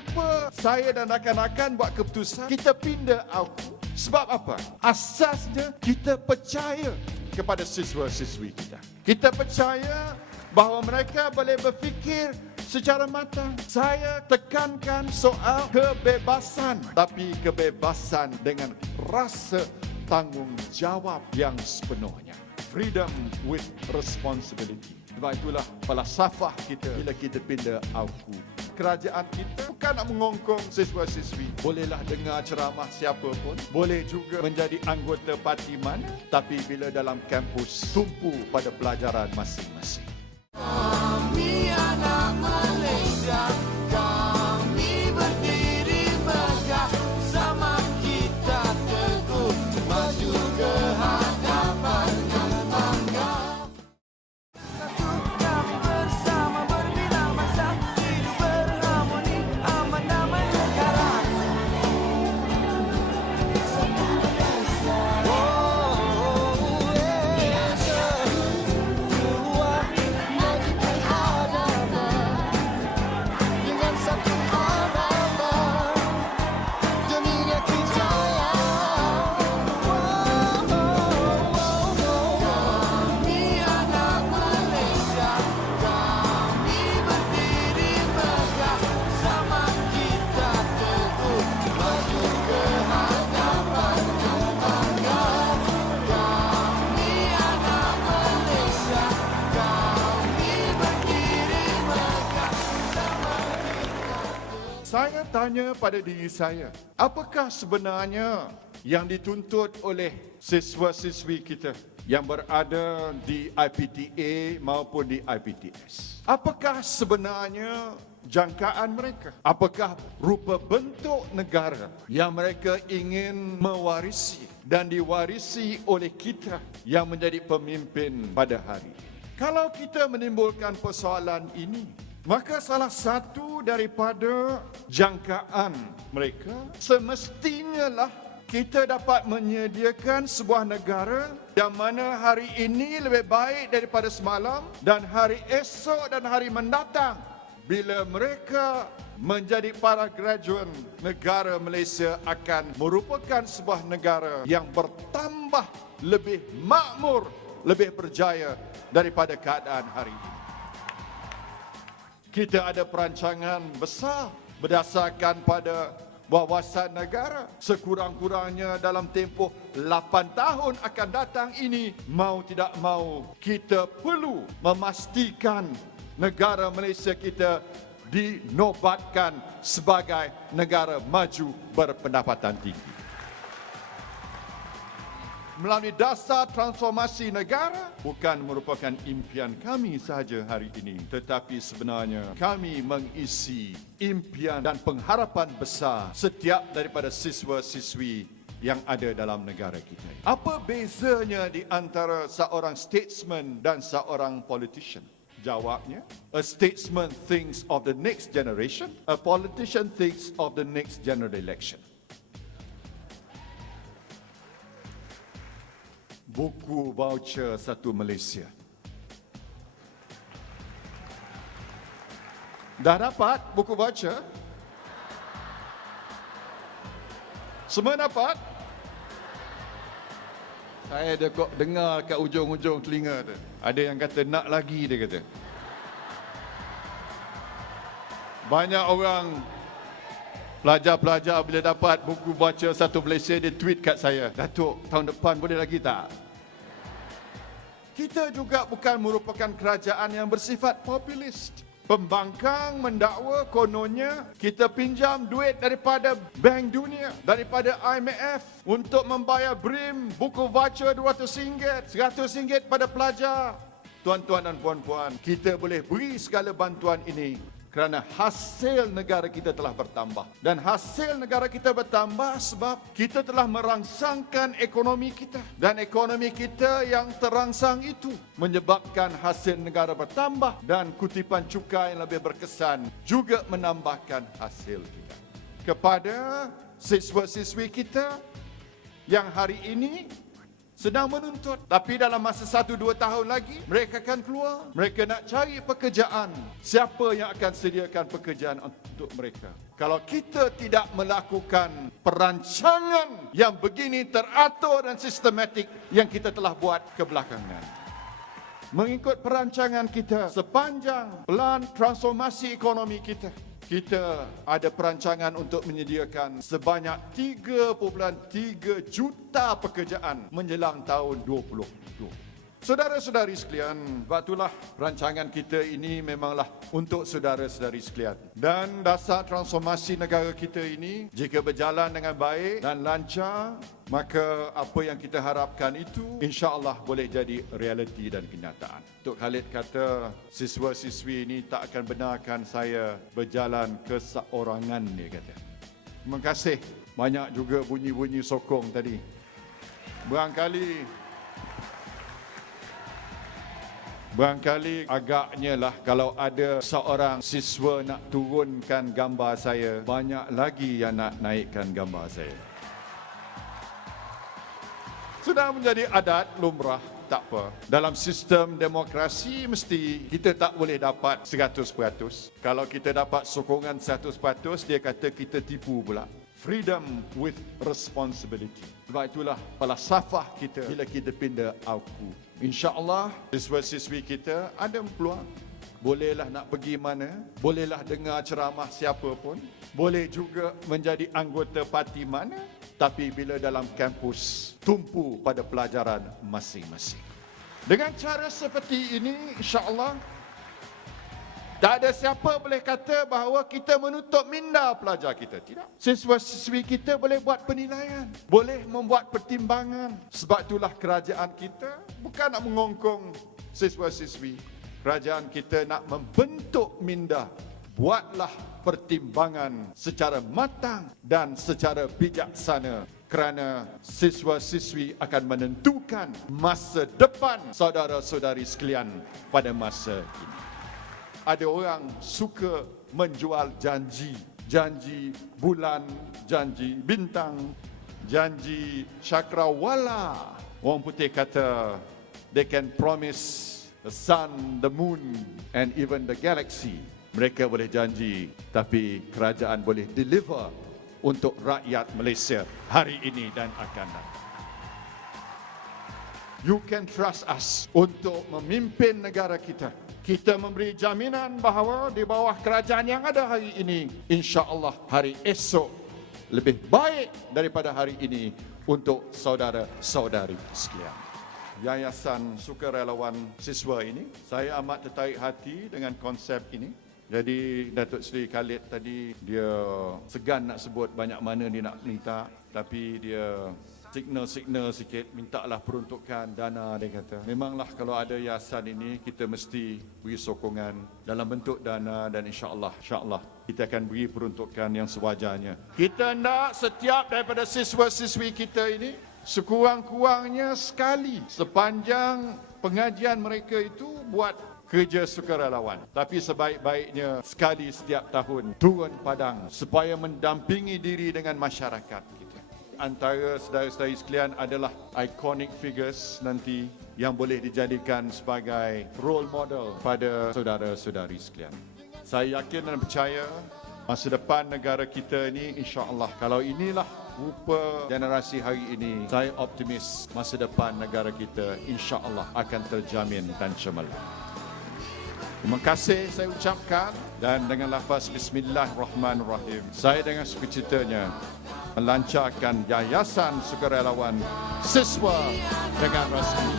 Kenapa saya dan rakan-rakan buat keputusan kita pindah AUKU? Sebab apa? Asasnya kita percaya kepada siswa-siswi kita. Kita percaya bahawa mereka boleh berfikir secara matang. Saya tekankan soal kebebasan, tapi kebebasan dengan rasa tanggungjawab yang sepenuhnya. Freedom with responsibility. Sebab itulah falsafah kita bila kita pindah AUKU. Kerajaan kita bukan nak mengongkong siswa-siswi. Bolehlah dengar ceramah siapa pun. Boleh juga menjadi anggota parti mana. Tapi bila dalam kampus, tumpu pada pelajaran masing-masing. Kami anak Malaysia, kami berdiri megah, sama kita teguh maju ke hadapan yang bangga. Satu kami bersama berbina masa, hidup berharmoni, aman damai negara. Satu Malaysia. Saya tanya pada diri saya, apakah sebenarnya yang dituntut oleh siswa-siswi kita yang berada di IPTA maupun di IPTS? Apakah sebenarnya jangkaan mereka? Apakah rupa bentuk negara yang mereka ingin mewarisi dan diwarisi oleh kita yang menjadi pemimpin pada hari ini? Kalau kita menimbulkan persoalan ini, maka salah satu daripada jangkaan mereka semestinya lah kita dapat menyediakan sebuah negara yang mana hari ini lebih baik daripada semalam dan hari esok dan hari mendatang bila mereka menjadi para graduan, negara Malaysia akan merupakan sebuah negara yang bertambah lebih makmur, lebih berjaya daripada keadaan hari ini. Kita ada perancangan besar berdasarkan pada wawasan negara. Sekurang-kurangnya dalam tempoh 8 tahun akan datang ini, mau tidak mau, kita perlu memastikan negara Malaysia kita dinobatkan sebagai negara maju berpendapatan tinggi. Melalui dasar transformasi negara bukan merupakan impian kami sahaja hari ini, tetapi sebenarnya kami mengisi impian dan pengharapan besar setiap daripada siswa-siswi yang ada dalam negara kita. Apa bezanya di antara seorang statesman dan seorang politician? Jawabnya, a statesman thinks of the next generation, a politician thinks of the next general election. Buku voucher Satu Malaysia. Dah dapat buku voucher? Semua dapat? Saya dengar kat ujung-ujung telinga tu. Ada yang kata nak lagi, dia kata. Banyak orang pelajar-pelajar bila dapat buku voucher Satu Malaysia, dia tweet kat saya, Datuk, tahun depan boleh lagi tak? Kita juga bukan merupakan kerajaan yang bersifat populis. Pembangkang mendakwa kononnya kita pinjam duit daripada Bank Dunia, daripada IMF untuk membayar BRIM, buku voucher RM200, RM100 pada pelajar. Tuan-tuan dan puan-puan, kita boleh beri segala bantuan ini kerana hasil negara kita telah bertambah. Dan hasil negara kita bertambah sebab kita telah merangsangkan ekonomi kita. Dan ekonomi kita yang terangsang itu menyebabkan hasil negara bertambah dan kutipan cukai yang lebih berkesan juga menambahkan hasil kita. Kepada siswa-siswi kita yang hari ini sedang menuntut. Tapi dalam masa 1-2 tahun lagi, mereka akan keluar. Mereka nak cari pekerjaan. Siapa yang akan sediakan pekerjaan untuk mereka? Kalau kita tidak melakukan perancangan yang begini teratur dan sistematik yang kita telah buat kebelakangan. Mengikut perancangan kita sepanjang pelan transformasi ekonomi kita, kita ada perancangan untuk menyediakan sebanyak 3.3 juta pekerjaan menjelang tahun 2020. Saudara-saudari sekalian, itulah rancangan kita ini memanglah untuk saudara-saudari sekalian. Dan dasar transformasi negara kita ini, jika berjalan dengan baik dan lancar, maka apa yang kita harapkan itu insya-Allah boleh jadi realiti dan kenyataan. Tok Khalid kata, siswa-siswi ini tak akan benarkan saya berjalan keseorangan, dia kata. Terima kasih. Banyak juga bunyi-bunyi sokong tadi. Barangkali agaknya lah kalau ada seorang siswa nak turunkan gambar saya, banyak lagi yang nak naikkan gambar saya. Sudah menjadi adat lumrah, tak apa. Dalam sistem demokrasi mesti kita tak boleh dapat 100%. Kalau kita dapat sokongan 100%, dia kata kita tipu pula. Freedom with responsibility. Sebab itulah falsafah kita bila kita pindah aku. InsyaAllah, siswa-siswi kita ada peluang. Bolehlah nak pergi mana, bolehlah dengar ceramah siapa pun, boleh juga menjadi anggota parti mana, tapi bila dalam kampus, tumpu pada pelajaran masing-masing. Dengan cara seperti ini, insyaAllah, tak ada siapa boleh kata bahawa kita menutup minda pelajar kita. Tidak. Siswa-siswi kita boleh buat penilaian, boleh membuat pertimbangan. Sebab itulah kerajaan kita bukan nak mengongkong siswa-siswi. Kerajaan kita nak membentuk minda. Buatlah pertimbangan secara matang dan secara bijaksana. Kerana siswa-siswi akan menentukan masa depan saudara-saudari sekalian pada masa ini. Ada orang suka menjual janji. Janji bulan, janji bintang, janji cakrawala. Orang putih kata, they can promise the sun, the moon and even the galaxy. Mereka boleh janji, tapi kerajaan boleh deliver untuk rakyat Malaysia hari ini dan akan datang. You can trust us untuk memimpin negara kita. Kita memberi jaminan bahawa di bawah kerajaan yang ada hari ini, insya-Allah hari esok lebih baik daripada hari ini untuk saudara-saudari sekalian. Yayasan Sukarelawan Siswa ini, saya amat tertarik hati dengan konsep ini. Jadi Datuk Seri Khalid tadi, dia segan nak sebut banyak mana dia nak minta, tapi dia signal sikit, mintalah peruntukan dana, dia kata. Memanglah kalau ada yayasan ini, kita mesti beri sokongan dalam bentuk dana dan insya-Allah kita akan beri peruntukan yang sewajarnya. Kita nak setiap daripada siswa-siswi kita ini, sekurang-kurangnya sekali sepanjang pengajian mereka itu buat kerja sukarelawan. Tapi sebaik-baiknya sekali setiap tahun turun padang supaya mendampingi diri dengan masyarakat kita. Antara saudara-saudari sekalian adalah iconic figures nanti yang boleh dijadikan sebagai role model pada saudara-saudari sekalian. Saya yakin dan percaya masa depan negara kita ini, insya-Allah, kalau inilah rupa generasi hari ini, saya optimis masa depan negara kita insya-Allah akan terjamin dan cemerlang. Terima kasih saya ucapkan, dan dengan lafaz Bismillahirrahmanirrahim, saya dengan sukacitanya melancarkan Yayasan Sukarelawan Siswa dengan rasmi.